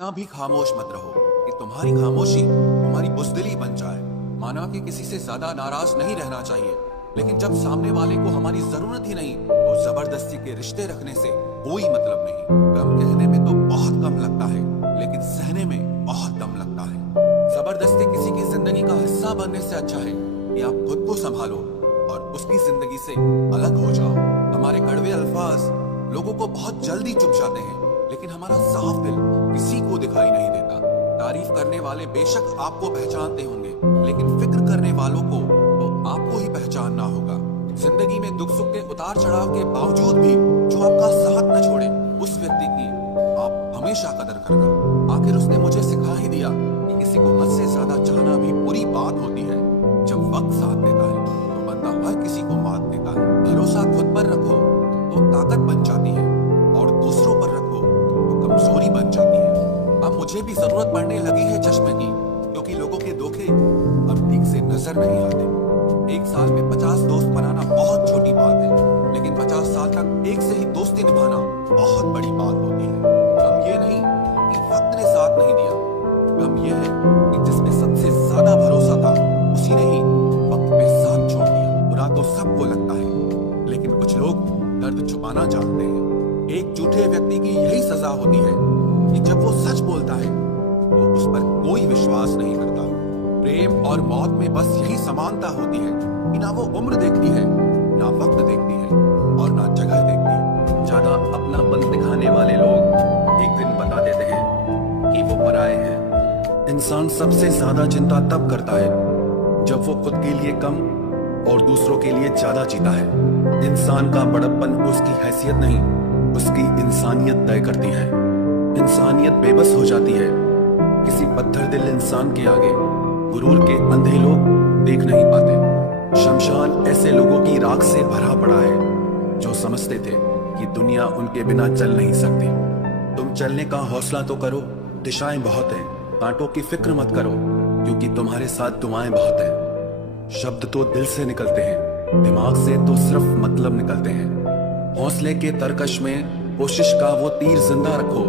ना भी खामोश मत रहो कि तुम्हारी खामोशी तुम्हारी बुज़दिली बन जाए। माना कि किसी से ज्यादा नाराज नहीं रहना चाहिए, लेकिन जब सामने वाले को हमारी जरूरत ही नहीं तो जबरदस्ती के रिश्ते रखने से कोई मतलब नहीं। गम कहने में तो बहुत कम लगता है, लेकिन सहने में बहुत दम लगता है। जबरदस्ती किसी की जिंदगी का हिस्सा बनने से अच्छा है कि आप खुद को संभालो और उसकी जिंदगी से अलग हो जाओ। हमारे कड़वे अल्फाज लोगों को बहुत जल्दी चुभ जाते हैं, लेकिन हमारा साफ दिल किसी को दिखाई नहीं देता। तारीफ करने वाले बेशक आपको पहचानते होंगे, लेकिन फिक्र करने वालों को तो आपको ही पहचानना होगा। जिंदगी में दुख सुख के उतार चढ़ाव के बावजूद भी जो आपका साथ न छोड़े, उस व्यक्ति की आप हमेशा कदर करना। आखिर उसने मुझे सिखा ही दिया कि किसी को हद से ज्यादा चाहना भी बुरी बात होती है। जब वक्त साथ देता है तो बंदा हर किसी को मात देता है। भरोसा खुद पर रखो तो ताकत बन जाती है, और दूसरों पर रखो तो कमजोरी बन जाती है। अब मुझे भी जरूरत पड़ने लगी है चश्मे की, क्योंकि लोगों के धोखे अब ठीक से नजर नहीं आते। एक साल में 50 दोस्त बनाना बहुत छोटी बात है, लेकिन 50 साल तक एक से ही दोस्ती निभाना बहुत बड़ी बात होती है। गम ये नहीं कि वक्त ने साथ नहीं दिया, गम ये है कि जिसपे सबसे ज्यादा भरोसा था उसी ने ही वक्त पे साथ छोड़ दिया। बुरा तो सबको लगता है, लेकिन कुछ लोग दर्द छुपाना जानते हैं। एक झूठे व्यक्ति की यही सजा होती है कि जब वो सच बोलता है तो उस पर कोई विश्वास नहीं करता। प्रेम और मौत में बस यही समानता होती है कि ना वो उम्र देखती है, ना वक्त देखती है, और ना जगह देखती है। ज्यादा अपनापन दिखाने वाले लोग एक दिन बता देते हैं कि वो पराये हैं। इंसान सबसे ज्यादा चिंता तब करता है जब वो खुद के लिए कम और दूसरों के लिए ज्यादा जीता है। इंसान का बड़प्पन उसकी हैसियत नहीं, उसकी इंसानियत तय करती है। इंसानियत बेबस हो जाती है किसी पत्थर दिल इंसान के आगे। गुरूर के अंधे लोग देख नहीं पाते। शमशान ऐसे लोगों की राख से भरा पड़ा है जो समझते थे कि दुनिया उनके बिना चल नहीं सकती। तुम चलने का हौसला तो करो, दिशाएं बहुत हैं। कांटों की फिक्र मत करो, क्योंकि तुम्हारे साथ दुआएं बहुत हैं। शब्द तो दिल से निकलते हैं, दिमाग से तो सिर्फ मतलब निकलते हैं। हौसले के तरकश में कोशिश का वो तीर जिंदा रखो।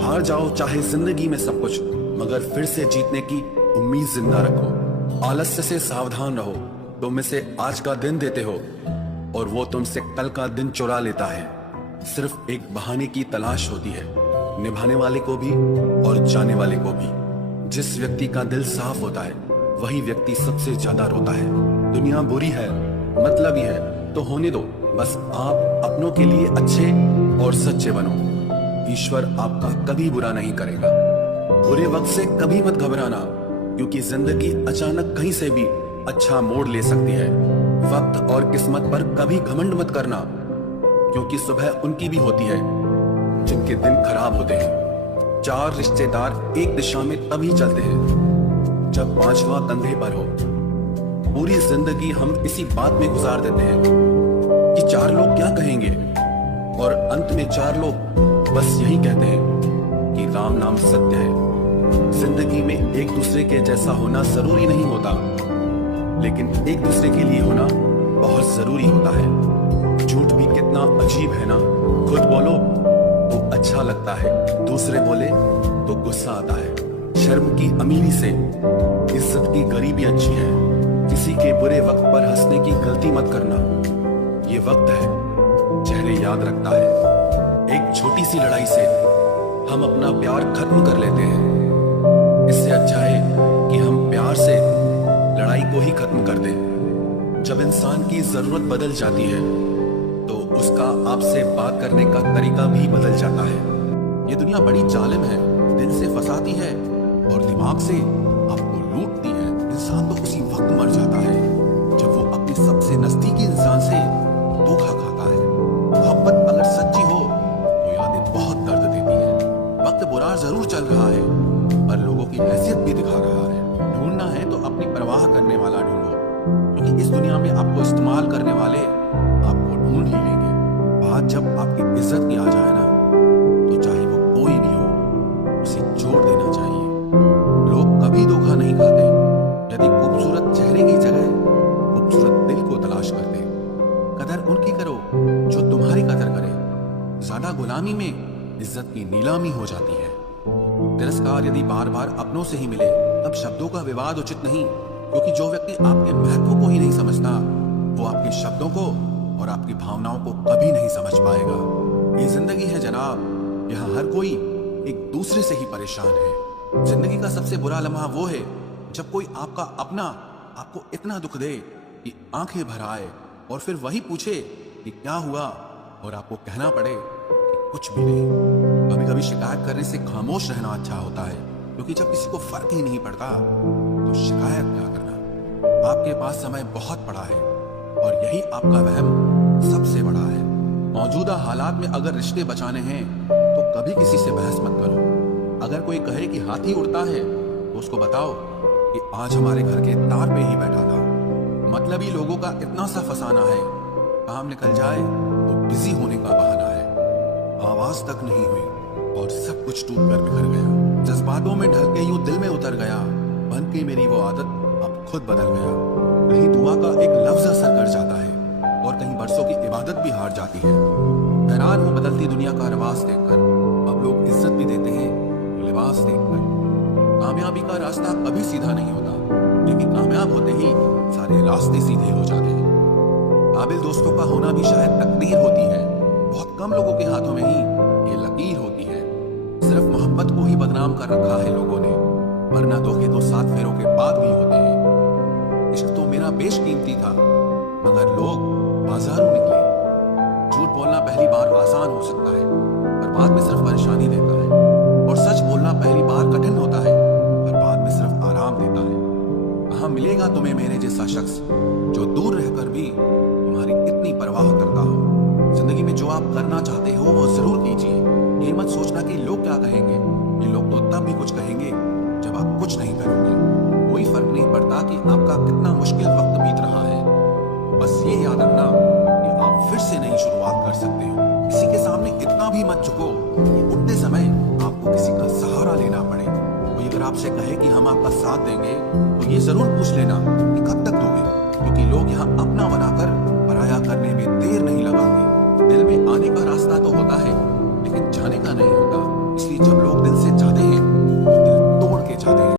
हार जाओ चाहे जिंदगी में सब कुछ, मगर फिर से जीतने की उम्मीद जिंदा रखो। आलस्य से सावधान रहो, तुम इसे आज का दिन देते हो और वो तुमसे कल का दिन चुरा लेता है। सिर्फ एक बहाने की तलाश होती है, निभाने वाले को भी और जाने वाले को भी। जिस व्यक्ति का दिल साफ होता है वही व्यक्ति सबसे ज्यादा रोता है। दुनिया बुरी है, मतलब ही है तो होने दो। बस आप अपनों के लिए अच्छे और सच्चे बनो। ईश्वर आपका कभी बुरा नहीं करेगा। बुरे वक्त से कभी मत घबराना, क्योंकि जिंदगी अचानक कहीं से भी अच्छा मोड़ ले सकती है। वक्त और किस्मत पर कभी घमंड मत करना, क्योंकि सुबह उनकी भी होती है जिनके दिन खराब होते हैं। 4 रिश्तेदार एक दिशा में तभी चलते हैं जब 5वां कंधे पर हो। पूरी जिंदगी हम इसी बात में गुजार देते हैं कि 4 लोग क्या कहेंगे, और अंत में 4 लोग बस यही कहते हैं कि राम नाम सत्य है। जिंदगी में एक दूसरे के जैसा होना जरूरी नहीं होता, लेकिन एक दूसरे के लिए होना बहुत जरूरी होता है। झूठ भी कितना अजीब है ना। खुद बोलो तो अच्छा लगता है, दूसरे बोले तो गुस्सा आता है। शर्म की अमीरी से इज्जत की गरीबी अच्छी है। किसी के बुरे वक्त पर हंसने की गलती मत करना। ये वक्त है, चेहरे याद रखता है। एक छोटी सी लड़ाई से हम अपना प्यार खत्म कर लेते हैं। इससे अच्छा है कि हम प्यार से लड़ाई को ही खत्म कर दें। जब इंसान की जरूरत बदल जाती है तो उसका आपसे बात करने का तरीका भी बदल जाता है। ये दुनिया बड़ी जालिम है, दिल से फंसाती है और दिमाग से आपको लूटती है। इंसान तो उसी वक्त मर जाता है जब वो अपने सबसे नजदीकी इंसान से धोखा खाता है। मोहब्बत अगर सच्ची हो तो यादें बहुत दर्द देती है। वक्त बुरा जरूर चल रहा है, पर लोगों की हैसियत भी दिखा रहा है। ढूंढना है तो अपनी परवाह करने वाला ढूंढो, क्योंकि इस दुनिया में आपको इस्तेमाल करने वाले आपको ढूंढ ही लेंगे। बात जब आपकी इज्जत की आ जाए ना, तो चाहे वो कोई भी हो, उसे छोड़ देना चाहिए। लोग कभी धोखा नहीं खाते। यदि खूबसूरत चेहरे की जगह खूबसूरत दिल को तलाश करते, कदर उनकी करो जो तुम्हारी कदर करे। ज्यादा गुलामी में इज्जत की नीलामी हो जाती है। तिरस्कार यदि बार बार अपनों से ही मिले तब शब्दों का विवाद उचित नहीं, क्योंकि जो व्यक्ति आपके महत्व को ही नहीं समझता वो आपके शब्दों को और आपकी भावनाओं को कभी नहीं समझ पाएगा। ये जिंदगी है जनाब, यहाँ हर कोई एक दूसरे से ही परेशान है। जिंदगी का सबसे बुरा लम्हा वो है जब कोई आपका अपना आपको इतना दुख दे कि आंखें भर आए और फिर वही पूछे कि क्या हुआ और आपको कहना पड़े कि कुछ भी नहीं। कभी कभी शिकायत करने से खामोश रहना अच्छा होता है, क्योंकि जब किसी को फर्क ही नहीं पड़ता तो शिकायत क्या करना। आपके पास समय बहुत पड़ा है और यही आपका वहम सबसे बड़ा है। मौजूदा हालात में अगर रिश्ते बचाने हैं तो कभी किसी से बहस मत करो। अगर कोई कहे कि हाथी उड़ता है तो उसको बताओ कि आज हमारे घर के तार पे ही बैठा था। मतलबी लोगों का इतना सा फसाना है, काम निकल जाए तो बिजी होने का बहाना है। आवाज तक नहीं हुई और सब कुछ टूट कर बिखर गया। जज्बातों में ढल के यूं दिल में उतर गया, बन के मेरी वो आदत अब खुद बदल गया। कहीं दुआ का एक लफ्ज असर कर जाता है और कहीं बरसों की इबादत भी हार जाती है। हैरान हूं बदलती दुनिया का रवाज देखकर, अब लोग इज्जत भी देते हैं लिबास देखकर। कामयाबी का रास्ता कभी सीधा नहीं होता, लेकिन कामयाब होते ही सारे रास्ते सीधे हो जाते हैं। काबिल दोस्तों का होना भी शायद तकदीर होती है। बहुत कम लोगों के हाथों में ही ये लकीर होती है। सिर्फ मोहब्बत को ही बदनाम कर रखा है लोगों ने, वरना धोखे तो 7 फेरों के बाद भी होते हैं। इश्क तो मेरा बेशकीमती था, मगर लोग बाजारों निकले। झूठ बोलना पहली बार आसान हो सकता है, पर बाद में सिर्फ परेशानी देता है। और सच बोलना पहली बार कठिन होता है, पर बाद में सिर्फ आराम देता है। कहाँ मिलेगा तुम्हें मेरे जैसा शख्स जो दूर रहकर भी तुम्हारी इतनी परवाह करता हो। जिंदगी में जो आप करना चाहते हो वो जरूर कीजिए। ये मत सोचना कि लोग क्या कहेंगे। ये लोग तो तब भी कुछ कहेंगे जब आप कुछ नहीं करोगे। कोई फर्क नहीं पड़ता कि आपका कितना मुश्किल वक्त बीत रहा है। बस ये याद रखना कि आप फिर से नई शुरुआत कर सकते हो। किसी के सामने इतना भी मत झुको कि उठते समय आपको किसी का सहारा लेना पड़े। कोई अगर आपसे कहे कि हम आपका साथ देंगे तो ये जरूर पूछ लेना कि कब तक दोगे, क्योंकि लोग यहाँ अपना बनाकर पराया करने में देर नहीं लगाते। दिल में आने का रास्ता तो होता है, लेकिन जाने का नहीं होता। इसलिए जब लोग